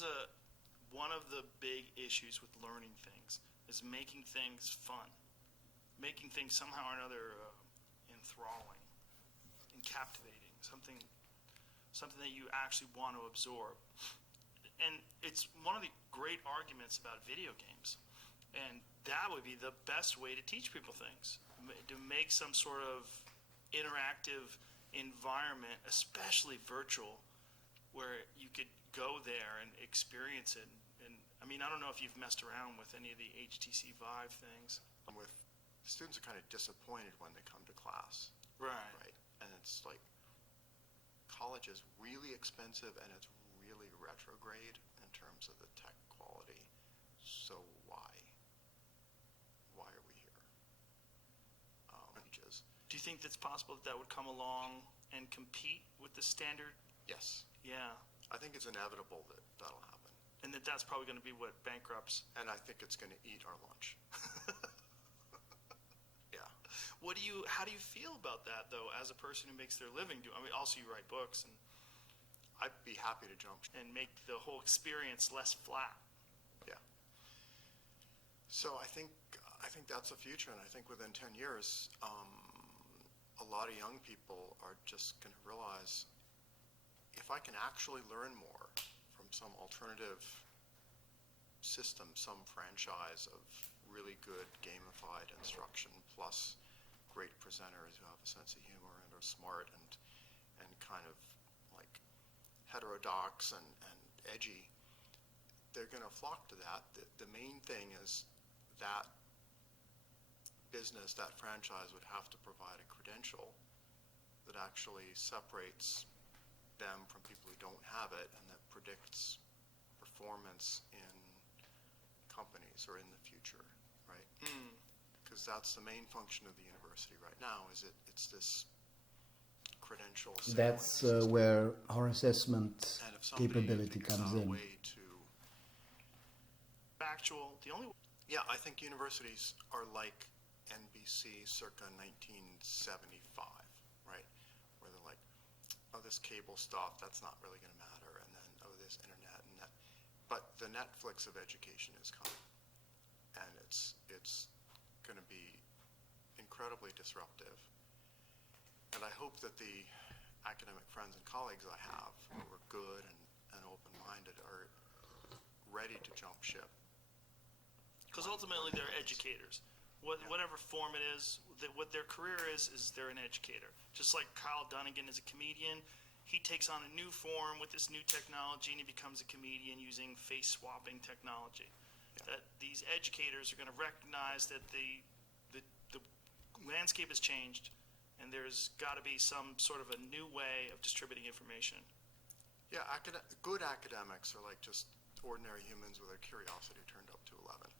is one of the big issues with learning things is making things fun, making things somehow or another enthralling and captivating, something that you actually want to absorb. And it's one of the great arguments about video games. And that would be the best way to teach people things, to make some sort of interactive environment, especially virtual, where you could go there and experience it. And I mean, I don't know if you've messed around with any of the HTC Vive things. With students are kind of disappointed when they come to class. Right. And it's like, college is really expensive and it's really retrograde in terms of the tech quality. So why? Why are we here? Do you think that's possible that would come along and compete with the standard? Yes. Yeah. I think it's inevitable that that'll happen. And that's probably going to be what bankrupts. And I think it's going to eat our lunch. Yeah. How do you feel about that, though, as a person who makes their living? I mean, also you write books, and I'd be happy to jump. and make the whole experience less flat. Yeah. So I think that's the future, and I think within 10 years, a lot of young people are just going to realize, if I can actually learn more from some alternative system, some franchise of really good gamified instruction, plus great presenters who have a sense of humor and are smart and kind of like heterodox and edgy, they're going to flock to that. The main thing is that business, that franchise would have to provide a credential that actually separates them from people who don't have it and that predicts performance in companies or in the future, right? Because that's the main function of the university right now, is it's this credential. That's where our assessment capability comes in. Factual, Yeah, I think universities are like NBC circa 1975, right? Where they're like, oh, this cable stuff, that's not really going to matter, and then, oh, this internet and that. But the Netflix of education is coming, and it's going to be incredibly disruptive. And I hope that the academic friends and colleagues I have who are good and open-minded are ready to jump ship. because ultimately they're educators. Whatever form it is, what their career is they're an educator. Just like Kyle Dunnigan is a comedian, he takes on a new form with this new technology and he becomes a comedian using face swapping technology. Yeah. That these educators are going to recognize that the landscape has changed and there's got to be some sort of a new way of distributing information. Yeah, good academics are like just ordinary humans with their curiosity turned up to 11.